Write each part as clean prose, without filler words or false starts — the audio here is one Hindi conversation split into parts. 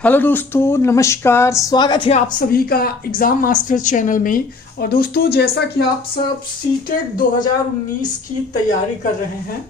हेलो दोस्तों, नमस्कार। स्वागत है आप सभी का एग्ज़ाम मास्टर चैनल में। और दोस्तों, जैसा कि आप सब सीटेट 2019 की तैयारी कर रहे हैं,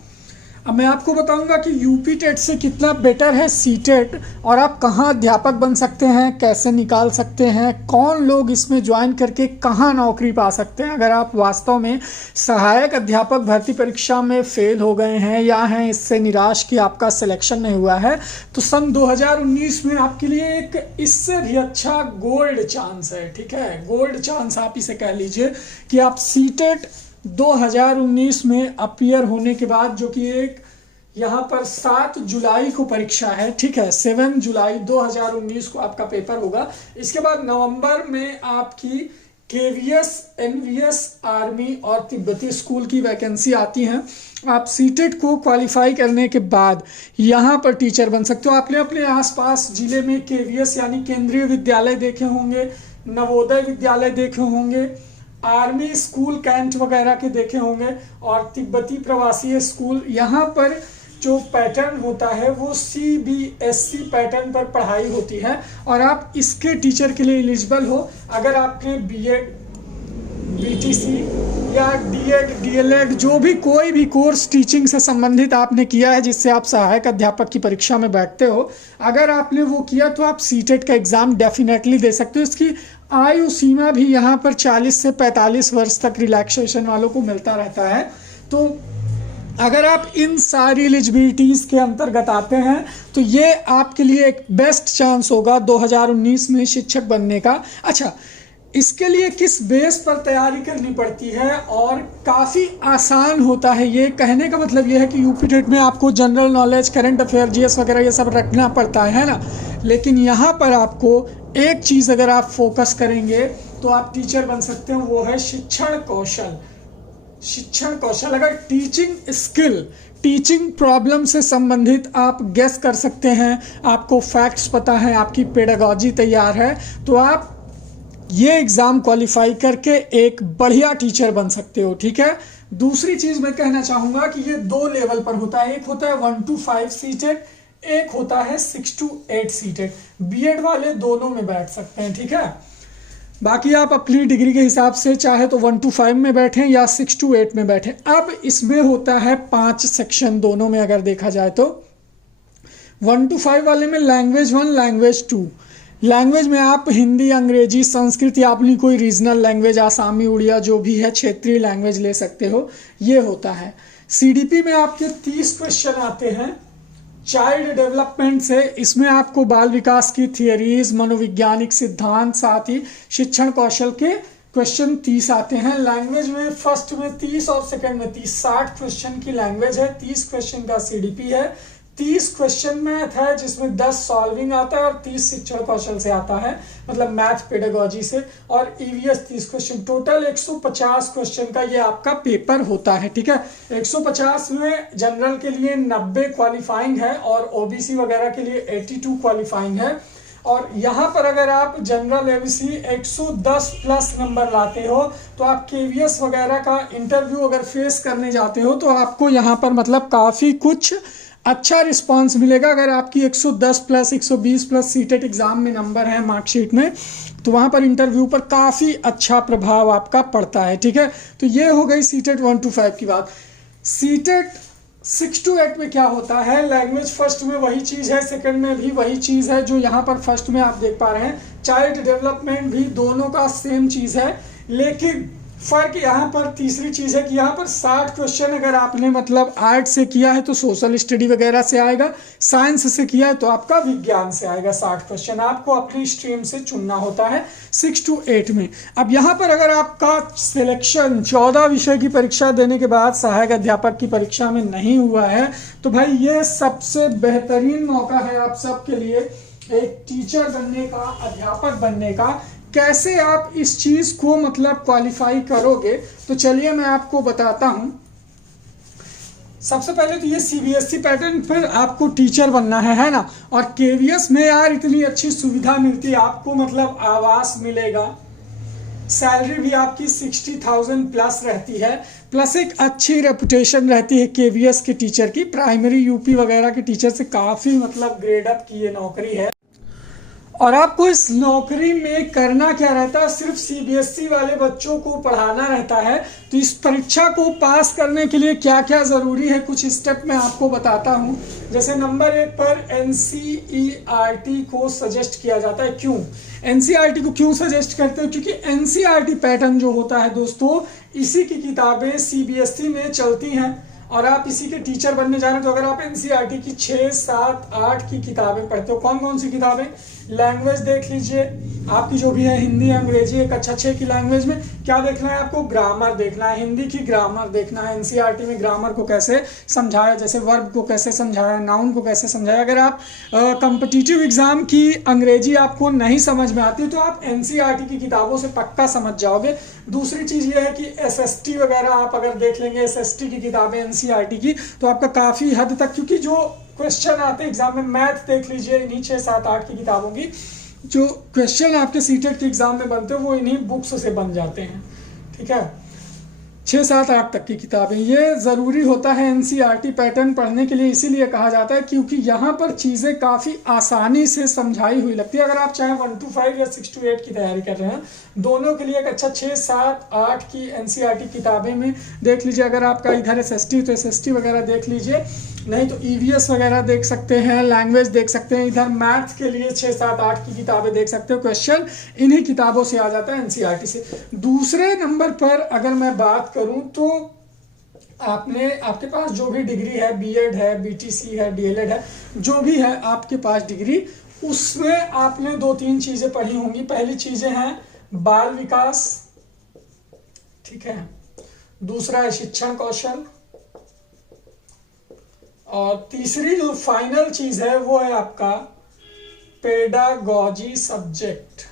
अब मैं आपको बताऊंगा कि यूपी टेट से कितना बेटर है सीटेट और आप कहां अध्यापक बन सकते हैं, कैसे निकाल सकते हैं, कौन लोग इसमें ज्वाइन करके कहां नौकरी पा सकते हैं। अगर आप वास्तव में सहायक अध्यापक भर्ती परीक्षा में फेल हो गए हैं या हैं इससे निराश कि आपका सिलेक्शन नहीं हुआ है, तो सन 2019 में आपके लिए एक इससे भी अच्छा गोल्ड चांस है। ठीक है, गोल्ड चांस आप इसे कह लीजिए कि आप सीटेट 2019 में अपीयर होने के बाद, जो कि एक यहाँ पर 7 जुलाई को परीक्षा है, ठीक है, 7 जुलाई 2019 को आपका पेपर होगा। इसके बाद नवंबर में आपकी केवीएस, एनवीएस, आर्मी और तिब्बती स्कूल की वैकेंसी आती हैं। आप सीटेट को क्वालिफाई करने के बाद यहाँ पर टीचर बन सकते हो। आपने अपने आसपास जिले में केवीएस यानी केंद्रीय विद्यालय देखे होंगे, नवोदय विद्यालय देखे होंगे, आर्मी स्कूल कैंट वगैरह के देखे होंगे और तिब्बती प्रवासी स्कूल। यहाँ पर जो पैटर्न होता है वो सीबीएसई पैटर्न पर पढ़ाई होती है और आप इसके टीचर के लिए एलिजिबल हो अगर आपने बीएड, बीटीसी या डीएड, डीएलएड, जो भी कोई भी कोर्स टीचिंग से संबंधित आपने किया है जिससे आप सहायक अध्यापक की परीक्षा में बैठते हो। अगर आपने वो किया तो आप सीटेट का एग्ज़ाम डेफिनेटली दे सकते हो। इसकी आयु सीमा भी यहाँ पर 40 से 45 वर्ष तक रिलैक्सेशन वालों को मिलता रहता है। तो अगर आप इन सारी एलिजिबिलिटीज़ के अंतर्गत आते हैं तो ये आपके लिए एक बेस्ट चांस होगा 2019 में शिक्षक बनने का। अच्छा, इसके लिए किस बेस पर तैयारी करनी पड़ती है और काफ़ी आसान होता है। ये कहने का मतलब ये है कि यूपी टेट में आपको general knowledge, current affair, GS वगैरह ये सब रखना पड़ता है ना, लेकिन यहाँ पर आपको एक चीज़ अगर आप फोकस करेंगे तो आप टीचर बन सकते हो, वो है शिक्षण कौशल। शिक्षण कौशल, अगर टीचिंग स्किल, टीचिंग प्रॉब्लम से संबंधित आप गेस कर सकते हैं, आपको फैक्ट्स पता है, आपकी पेडागॉजी तैयार है, तो आप ये एग्ज़ाम क्वालिफाई करके एक बढ़िया टीचर बन सकते हो। ठीक है, दूसरी चीज़ मैं कहना चाहूँगा कि ये 2 लेवल पर होता है। एक होता है 1 to 5 सीटेट, एक होता है 6 to 8 सीटेट। बीएड वाले दोनों में बैठ सकते हैं। ठीक है, बाकी आप अपनी डिग्री के हिसाब से चाहे तो 1 to 5 में बैठें या 6 to 8 में बैठें। अब इसमें होता है 5 सेक्शन दोनों में अगर देखा जाए तो 1 to 5 वाले में लैंग्वेज 1, लैंग्वेज 2। लैंग्वेज में आप हिंदी, अंग्रेजी, संस्कृत या अपनी कोई रीजनल लैंग्वेज, आसामी, उड़िया, जो भी है क्षेत्रीय लैंग्वेज ले सकते हो, ये होता है। सीडीपी में आपके 30 क्वेश्चन आते हैं। चाइल्ड डेवलपमेंट से इसमें आपको बाल विकास की थियरीज, मनोवैज्ञानिक सिद्धांत, साथ ही शिक्षण कौशल के क्वेश्चन 30 आते हैं। लैंग्वेज में फर्स्ट में 30 और सेकंड में 30, 60 क्वेश्चन की लैंग्वेज है, 30 क्वेश्चन का सीडीपी है, 30 क्वेश्चन मैथ है जिसमें 10 सॉल्विंग आता है और 30 शिक्षण कौशल से आता है, मतलब मैथ पेडागॉजी से, और ईवीएस 30 क्वेश्चन। टोटल 150 क्वेश्चन का ये आपका पेपर होता है। ठीक है, 150 में जनरल के लिए 90 क्वालिफाइंग है और ओबीसी वगैरह के लिए 82 क्वालिफाइंग है। और यहाँ पर अगर आप जनरल एबीसी 110 प्लस नंबर लाते हो तो आप केवीएस वगैरह का इंटरव्यू अगर फेस करने जाते हो तो आपको यहाँ पर मतलब काफ़ी कुछ अच्छा रिस्पांस मिलेगा। अगर आपकी 110 प्लस, 120 प्लस सीटेट एग्ज़ाम में नंबर है मार्कशीट में, तो वहाँ पर इंटरव्यू पर काफ़ी अच्छा प्रभाव आपका पड़ता है। ठीक है, तो ये हो गई सीटेट 1 to 5 की बात। सीटेट 6 to 8 में क्या होता है? लैंग्वेज फर्स्ट में वही चीज़ है, सेकंड में भी वही चीज़ है जो यहाँ पर फर्स्ट में आप देख पा रहे हैं। चाइल्ड डेवलपमेंट भी दोनों का सेम चीज़ है, लेकिन फ़र्क यहाँ पर तीसरी चीज़ है कि यहाँ पर 60 क्वेश्चन अगर आपने मतलब आर्ट से किया है तो सोशल स्टडी वगैरह से आएगा, साइंस से किया है तो आपका विज्ञान से आएगा। 60 क्वेश्चन आपको अपनी स्ट्रीम से चुनना होता है 6 to 8 में। अब यहाँ पर अगर आपका सिलेक्शन 14 विषय की परीक्षा देने के बाद सहायक अध्यापक की परीक्षा में नहीं हुआ है, तो भाई ये सबसे बेहतरीन मौका है आप सबके लिए एक टीचर बनने का, अध्यापक बनने का। कैसे आप इस चीज़ को मतलब क्वालिफाई करोगे, तो चलिए मैं आपको बताता हूं। सबसे पहले तो ये सीबीएसई पैटर्न पर आपको टीचर बनना है ना, और केवीएस में यार इतनी अच्छी सुविधा मिलती है आपको, मतलब आवास मिलेगा, सैलरी भी आपकी 60,000 प्लस रहती है, प्लस एक अच्छी रेपुटेशन रहती है केवीएस के टीचर की। प्राइमरी यूपी वगैरह के टीचर से काफ़ी मतलब ग्रेड अप की ये नौकरी है। और आपको इस नौकरी में करना क्या रहता है, सिर्फ सीबीएसई वाले बच्चों को पढ़ाना रहता है। तो इस परीक्षा को पास करने के लिए क्या क्या ज़रूरी है, कुछ स्टेप मैं आपको बताता हूं। जैसे नंबर 1 पर एनसीईआरटी को सजेस्ट किया जाता है। क्यों एनसीईआरटी को क्यों सजेस्ट करते हैं? क्योंकि एनसीईआरटी पैटर्न जो होता है दोस्तों, इसी की किताबें सीबीएसई में चलती हैं और आप इसी के टीचर बनने जा रहे हैं। तो अगर आप एनसीईआरटी की 6, 7, 8 की किताबें पढ़ते हो, कौन कौन सी किताबें? लैंग्वेज देख लीजिए, आपकी जो भी है हिंदी, अंग्रेजी, एक अच्छा 6 की लैंग्वेज में क्या देखना है आपको? ग्रामर देखना है, हिंदी की ग्रामर देखना है। एनसीईआरटी में ग्रामर को कैसे समझाया, जैसे वर्ब को कैसे समझाया, नाउन को कैसे समझाया। अगर आप कॉम्पिटिटिव एग्जाम की अंग्रेजी आपको नहीं समझ में आती तो आप एनसीईआरटी की किताबों से पक्का समझ जाओगे। दूसरी चीज़ ये है कि एसएसटी वगैरह आप अगर देख लेंगे, एसएसटी की किताबें एनसीईआरटी की, तो आपका काफ़ी हद तक, क्योंकि जो क्वेश्चन आते हैं एग्जाम में, मैथ देख लीजिए, इन्हीं 6, 7, 8 की किताबों की जो क्वेश्चन आपके सीटेट के एग्जाम में बनते हैं वो इन्हीं बुक्स से बन जाते हैं। ठीक है, 6, 7, 8 तक की किताबें, ये ज़रूरी होता है एनसीईआरटी पैटर्न पढ़ने के लिए। इसीलिए कहा जाता है क्योंकि यहाँ पर चीज़ें काफ़ी आसानी से समझाई हुई लगती है। अगर आप चाहे 1 to 5 या 6 to 8 की तैयारी कर रहे हैं, दोनों के लिए एक अच्छा 6, 7, 8 की एनसीईआरटी किताबें में देख लीजिए। अगर आपका इधर एसएसटी तो एसएसटी वगैरह देख लीजिए, नहीं तो ईवीएस वगैरह देख सकते हैं, लैंग्वेज देख सकते हैं। इधर मैथ के लिए 6, 7, 8 की किताबें देख सकते हो। क्वेश्चन इन्हीं किताबों से आ जाता है एनसीईआरटी से। दूसरे नंबर पर अगर मैं बात करूं तो आपके पास जो भी डिग्री है, बीएड है, बीटीसी है, डीएलएड है, जो भी है आपके पास डिग्री, उसमें आपने 2-3 चीजें पढ़ी होंगी। पहली चीजें हैं बाल विकास, ठीक है, दूसरा है शिक्षण कौशल, और तीसरी जो फाइनल चीज है वो है आपका पेडागॉजी सब्जेक्ट।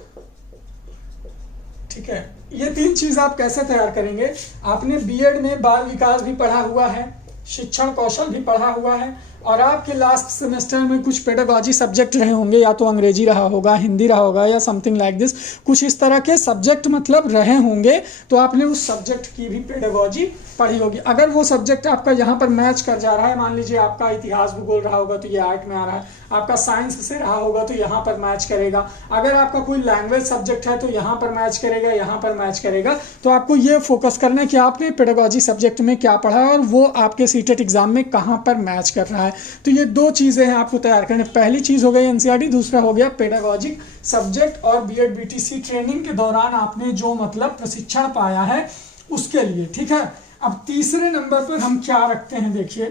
ठीक है, ये 3 चीज आप कैसे तैयार करेंगे? आपने बीएड में बाल विकास भी पढ़ा हुआ है, शिक्षण कौशल भी पढ़ा हुआ है, और आपके लास्ट सेमेस्टर में कुछ पेडागॉजी सब्जेक्ट रहे होंगे, या तो अंग्रेजी रहा होगा, हिंदी रहा होगा, या समथिंग लाइक दिस, कुछ इस तरह के सब्जेक्ट मतलब रहे होंगे। तो आपने उस सब्जेक्ट की भी पेडागॉजी पढ़ी होगी। अगर वो सब्जेक्ट आपका यहाँ पर मैच कर जा रहा है, मान लीजिए आपका इतिहास भूगोल रहा होगा तो ये आर्ट में आ रहा है, आपका साइंस से रहा होगा तो यहाँ पर मैच करेगा, अगर आपका कोई लैंग्वेज सब्जेक्ट है तो यहाँ पर मैच करेगा, यहाँ पर मैच करेगा। तो आपको ये फोकस करना है कि आपने पेडागॉजी सब्जेक्ट में क्या पढ़ा है और वो आपके सीटेट एग्जाम में कहाँ पर मैच कर रहा है। तो ये 2 चीज़ें हैं आपको तैयार करने। पहली चीज़ हो गई एनसीईआरटी, दूसरा हो गया पेडागॉजिक सब्जेक्ट, और बीएड बीटीसी ट्रेनिंग के दौरान आपने जो मतलब प्रशिक्षण पाया है उसके लिए। ठीक है, अब तीसरे नंबर पर हम क्या रखते हैं, देखिए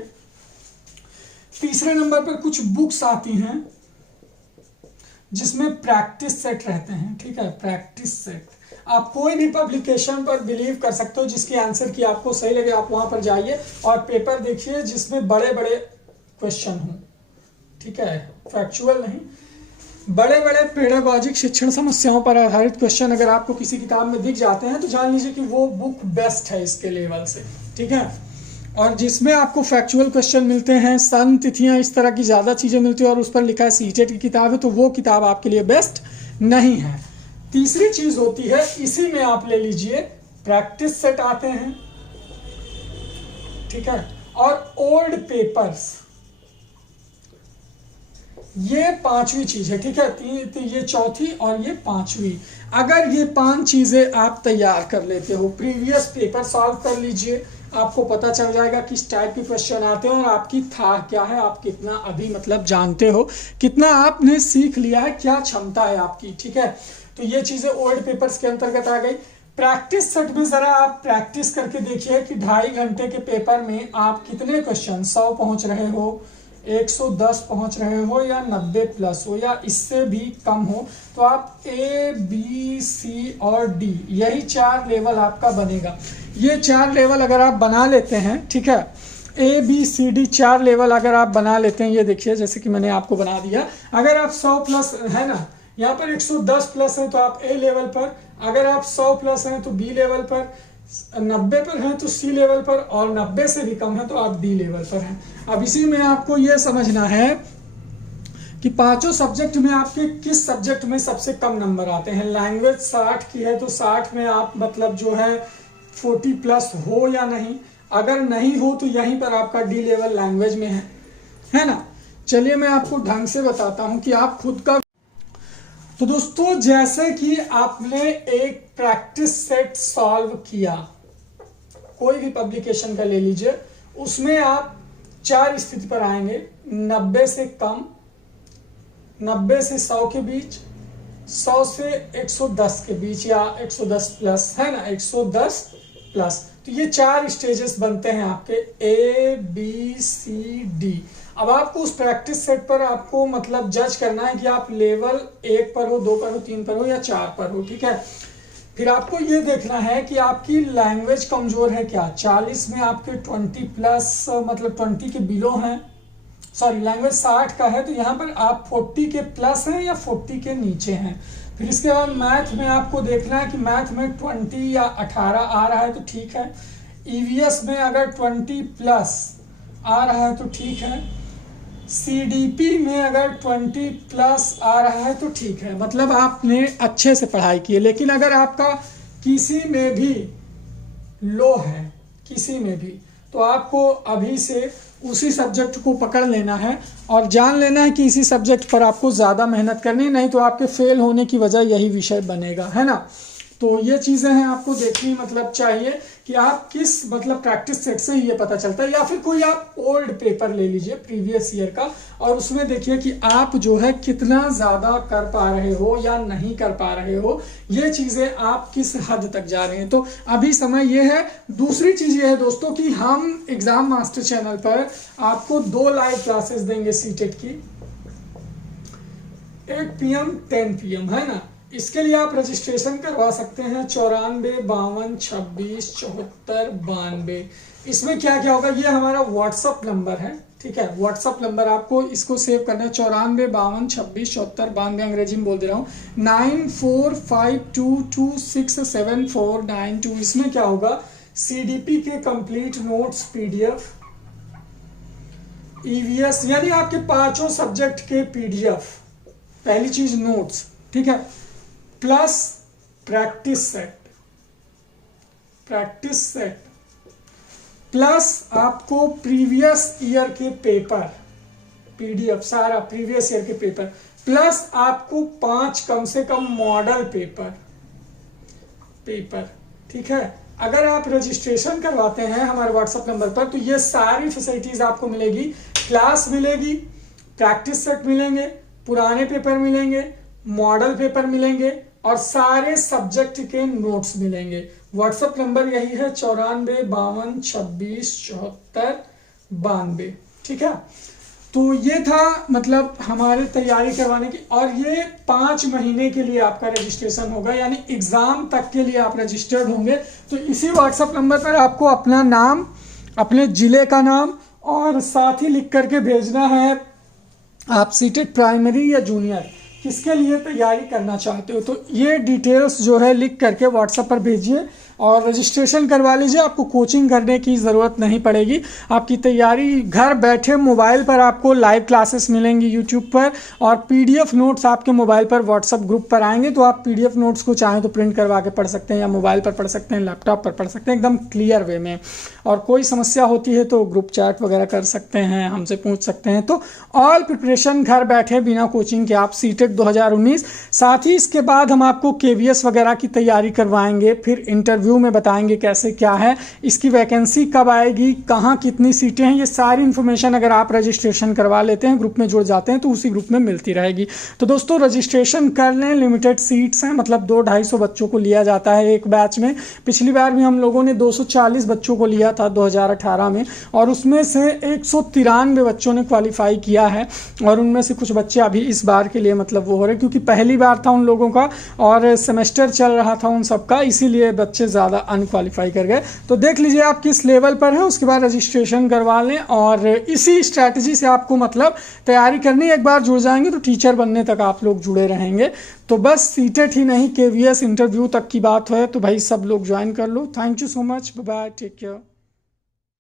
तीसरे नंबर पर कुछ बुक्स आती हैं जिसमें प्रैक्टिस सेट रहते हैं। ठीक है, प्रैक्टिस सेट, आप कोई भी पब्लिकेशन पर बिलीव कर सकते हो जिसकी आंसर की आपको सही लगे, आप वहां पर जाइए और पेपर देखिए जिसमें बड़े बड़े क्वेश्चन हो। ठीक है, फैक्चुअल नहीं, बड़े बड़े पेडागॉजिक शिक्षण समस्याओं पर आधारित क्वेश्चन अगर आपको किसी किताब में दिख जाते हैं तो जान लीजिए कि वो बुक बेस्ट है इसके लेवल से। ठीक है, और जिसमें आपको फैक्चुअल क्वेश्चन मिलते हैं, सन, तिथियां, इस तरह की ज़्यादा चीज़ें मिलती है और उस पर लिखा है सीटेट की किताब है, तो वो किताब आपके लिए बेस्ट नहीं है। तीसरी चीज़ होती है, इसी में आप ले लीजिए प्रैक्टिस सेट आते हैं। ठीक है, और ओल्ड पेपर्स, ये 5वीं चीज है। ठीक है, ये चौथी और ये 5वीं। अगर ये 5 चीजें आप तैयार कर लेते हो, प्रीवियस पेपर सॉल्व कर लीजिए, आपको पता चल जाएगा किस टाइप के क्वेश्चन आते हैं और आपकी था क्या है, आप कितना अभी मतलब जानते हो, कितना आपने सीख लिया है, क्या क्षमता है आपकी। ठीक है, तो ये चीजें ओल्ड पेपर्स के अंतर्गत आ गई। प्रैक्टिस सेट में जरा आप प्रैक्टिस करके देखिए कि 2.5 घंटे के पेपर में आप कितने क्वेश्चन 100 पहुंच रहे हो, 110 पहुंच रहे हो, या 90 प्लस हो, या इससे भी कम हो। तो आप ए, बी, सी और डी, यही 4 लेवल आपका बनेगा। ये 4 लेवल अगर आप बना लेते हैं, ठीक है, ए, बी, सी, डी 4 लेवल अगर आप बना लेते हैं, ये देखिए जैसे कि मैंने आपको बना दिया। अगर आप 100 प्लस है ना, यहाँ पर 110 प्लस है तो आप ए लेवल पर, अगर आप 100 प्लस हैं तो बी लेवल पर, 90 पर हैं तो सी लेवल पर, और 90 से भी कम है तो आप डी लेवल पर हैं। अब इसी में आपको यह समझना है कि 5 सब्जेक्ट में आपके किस सब्जेक्ट में सबसे कम नंबर आते हैं। लैंग्वेज 60 की है तो 60 में आप मतलब जो है 40 प्लस हो या नहीं, अगर नहीं हो तो यहीं पर आपका डी लेवल लैंग्वेज में है ना। चलिए मैं आपको ढंग से बताता हूं कि आप खुद का तो दोस्तों जैसे कि आपने एक प्रैक्टिस सेट सॉल्व किया, कोई भी पब्लिकेशन का ले लीजिए, उसमें आप 4 स्थिति पर आएंगे, 90 से कम, 90 से 100 के बीच, 100 से 110 के बीच या 110 प्लस, है ना, 110 प्लस। तो ये 4 स्टेजेस बनते हैं आपके A B C D। अब आपको उस प्रैक्टिस सेट पर आपको मतलब जज करना है कि आप लेवल 1 पर हो, 2 पर हो, 3 पर हो या 4 पर हो, ठीक है। फिर आपको ये देखना है कि आपकी लैंग्वेज कमजोर है क्या। 40 में आपके 20 प्लस मतलब 20 के बिलो हैं, सॉरी लैंग्वेज 60 का है, तो यहाँ पर आप 40 के प्लस हैं या 40 के नीचे हैं। फिर इसके बाद मैथ में आपको देखना है कि मैथ में 20 या 18 आ रहा है तो ठीक है। ईवीएस में अगर 20 प्लस आ रहा है तो ठीक है। सीडीपी में अगर 20 प्लस आ रहा है तो ठीक है, मतलब आपने अच्छे से पढ़ाई की है। लेकिन अगर आपका किसी में भी लो है, किसी में भी, तो आपको अभी से उसी सब्जेक्ट को पकड़ लेना है और जान लेना है कि इसी सब्जेक्ट पर आपको ज़्यादा मेहनत करनी है, नहीं तो आपके फेल होने की वजह यही विषय बनेगा, है ना। तो ये चीज़ें हैं आपको देखनी मतलब चाहिए कि आप किस मतलब प्रैक्टिस सेट से ये पता चलता है। या फिर कोई आप ओल्ड पेपर ले लीजिए प्रीवियस ईयर का और उसमें देखिए कि आप जो है कितना ज़्यादा कर पा रहे हो या नहीं कर पा रहे हो, ये चीज़ें आप किस हद तक जा रहे हैं। तो अभी समय ये है। दूसरी चीज़ ये है दोस्तों कि हम एग्जाम मास्टर चैनल पर आपको 2 लाइव क्लासेस देंगे सीटेट की, 8 PM 10 PM, है ना। इसके लिए आप रजिस्ट्रेशन करवा सकते हैं 94 52 26 74 92। इसमें क्या क्या होगा, ये हमारा व्हाट्सअप नंबर है, ठीक है। व्हाट्सअप नंबर आपको इसको सेव करना है 94 52 26 74 92, अंग्रेजी में बोल दे रहा हूँ, 9452267492। इसमें क्या होगा, सीडीपी के कंप्लीट नोट्स PDF, ईवीएस यानी आपके 5 सब्जेक्ट के PDF, पहली चीज नोट्स, ठीक है, प्लस प्रैक्टिस सेट, प्लस आपको प्रीवियस ईयर के पेपर PDF, सारा प्रीवियस ईयर के पेपर, प्लस आपको 5 कम से कम मॉडल पेपर, ठीक है। अगर आप रजिस्ट्रेशन करवाते हैं हमारे व्हाट्सएप नंबर पर तो ये सारी फैसिलिटीज आपको मिलेगी। क्लास मिलेगी, प्रैक्टिस सेट मिलेंगे, पुराने पेपर मिलेंगे, मॉडल पेपर मिलेंगे और सारे सब्जेक्ट के नोट्स मिलेंगे। व्हाट्सएप नंबर यही है 94 52 26 74 92, ठीक है। तो ये था मतलब हमारे तैयारी करवाने की, और ये 5 महीने के लिए आपका रजिस्ट्रेशन होगा, यानी एग्जाम तक के लिए आप रजिस्टर्ड होंगे। तो इसी व्हाट्सएप नंबर पर आपको अपना नाम, अपने जिले का नाम और साथ ही लिख करके भेजना है आप सीटेट प्राइमरी या जूनियर किसके लिए तैयारी करना चाहते हो। तो ये डिटेल्स जो है लिख करके व्हाट्सएप पर भेजिए और रजिस्ट्रेशन करवा लीजिए। आपको कोचिंग करने की ज़रूरत नहीं पड़ेगी, आपकी तैयारी घर बैठे मोबाइल पर आपको लाइव क्लासेस मिलेंगी यूट्यूब पर, और PDF नोट्स आपके मोबाइल पर व्हाट्सएप ग्रुप पर आएंगे। तो आप PDF नोट्स को चाहें तो प्रिंट करवा के पढ़ सकते हैं, या मोबाइल पर पढ़ सकते हैं, लैपटॉप पर पढ़ सकते हैं, एकदम क्लियर वे में। और कोई समस्या होती है तो ग्रुप चैट वगैरह कर सकते हैं, हमसे पूछ सकते हैं। तो ऑल प्रिपरेशन घर बैठे बिना कोचिंग के आप सीटेट 2019। साथ ही इसके बाद हम आपको KVS वगैरह की तैयारी करवाएंगे, फिर इंटरव्यू में बताएंगे कैसे क्या है, इसकी वैकेंसी कब आएगी, कहाँ कितनी सीटें हैं, ये सारी इन्फॉर्मेशन अगर आप रजिस्ट्रेशन करवा लेते हैं, ग्रुप में जुड़ जाते हैं, तो उसी ग्रुप में मिलती रहेगी। तो दोस्तों रजिस्ट्रेशन कर लें, लिमिटेड सीट्स हैं, मतलब 200-250 बच्चों को लिया जाता है एक बैच में। पिछली बार भी हम लोगों ने 240 बच्चों को लिया था 2018 में, और उसमें से 193 बच्चों ने क्वालिफाई किया है, और उनमें से कुछ बच्चे अभी इस बार के लिए मतलब वो हो रहे, क्योंकि पहली बार था उन लोगों का और सेमेस्टर चल रहा था उन सबका, इसीलिए बच्चे ज़्यादा अनक्वालिफाई कर गए। तो देख लीजिए आप किस लेवल पर है, उसके बाद रजिस्ट्रेशन करवा लें, और इसी स्ट्रैटेजी से आपको मतलब तैयारी करनी। एक बार जुड़ जाएंगे तो टीचर बनने तक आप लोग जुड़े रहेंगे। तो बस सीटेट ही नहीं, KVS इंटरव्यू तक की बात है तो भाई सब लोग ज्वाइन कर लो। Thank you so much, bye bye, take care.